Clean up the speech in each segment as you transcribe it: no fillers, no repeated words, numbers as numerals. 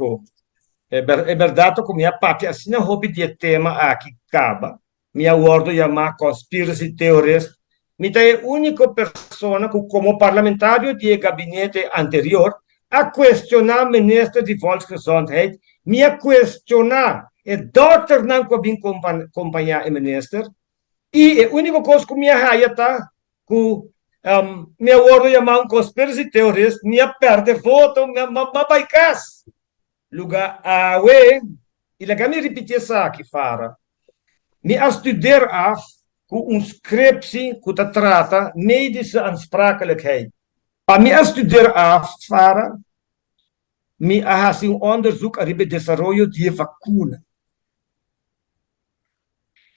Marco. É verdade que minha papia assim não hobby de tema aqui acaba. Minha wordo chama conspiracy theories. Me é a única pessoa que, como parlamentário de gabinete anterior, a questionar o ministro de Volksgezondheid, me a questionar e doutor não que vim acompanhar o ministro, e a única coisa que me arraia tá, que minha wordo chama conspiracy theories, me perde voto, me vai lugar a we ila kami repetir sa aqui fara mi a studeer af ku een scriptie ku te trata medische aansprakelijkheid pa mi a studeer af fara mi a hasi un onderzoek a ribe desarrollo de vacuna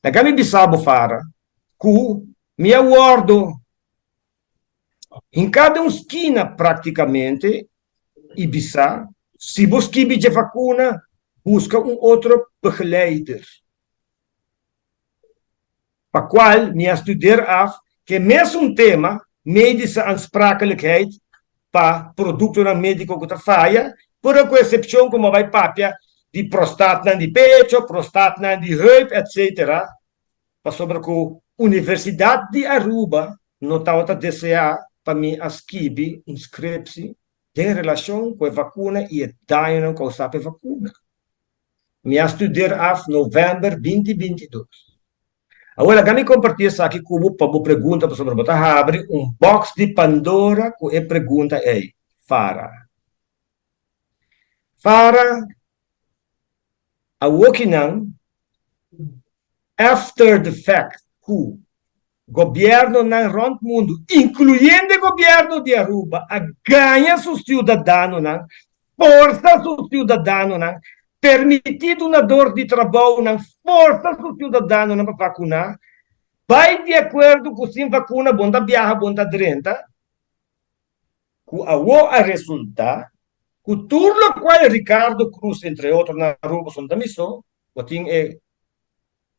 la kami bisabo fara ku mi a guardo in cada esquina praticamente Ibiza, se você de vacuna, busca um outro begeleider. Para qual me estudar af que mesmo um tema, medische aansprakelijkheid, para produto médico que trabalha, por a exceção como vai papia, de prostata de pecho, prostata de heup, etc. Para sobre a Universidade de Aruba, não estava a desejar para mim a escrever um scripsi tem relação com a vacuna e o dano causado pela vacuna. Me estudar af novembro 2022. Agora, kami compartilhar isso aqui como para uma pergunta sobre botar abre box de Pandora com a pergunta é Fara. Fara, a Wokinang, after the fact, who governo ng rond mundo, incluyendo o governo de Aruba, a ganha seus cidadãos, força seus cidadãos, permitido na dor de trabalho, força seus cidadãos para vacinar, vai de acordo com sim vacuna, bonda viaja, bonda drenta, com a resultar, com tudo qual Ricardo Cruz, entre outros, na Aruba, são da missão, é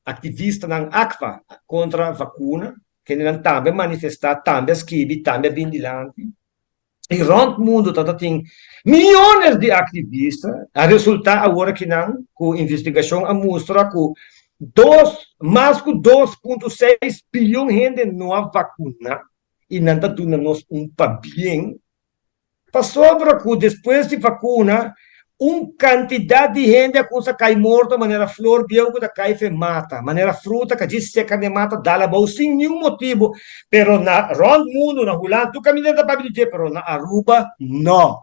ativista ng ACFA contra a vacuna, que não também manifestar, também escrever, também vindilantes. E rond mundo tem milhões de ativistas, a resultar agora que não, com investigação, a mostra que mais de 2,6 bilhões de gente não há vacuna, e não está dando bem, para sobre que depois de vacuna, quantidade de gente que cai morto de maneira flor, bião que cai fe mata, maneira fruta que diz seca de mata, dá la boa sem nenhum motivo, pero na rond mundo, na Holanda, tu caminha da Babilité, pero na Aruba, não.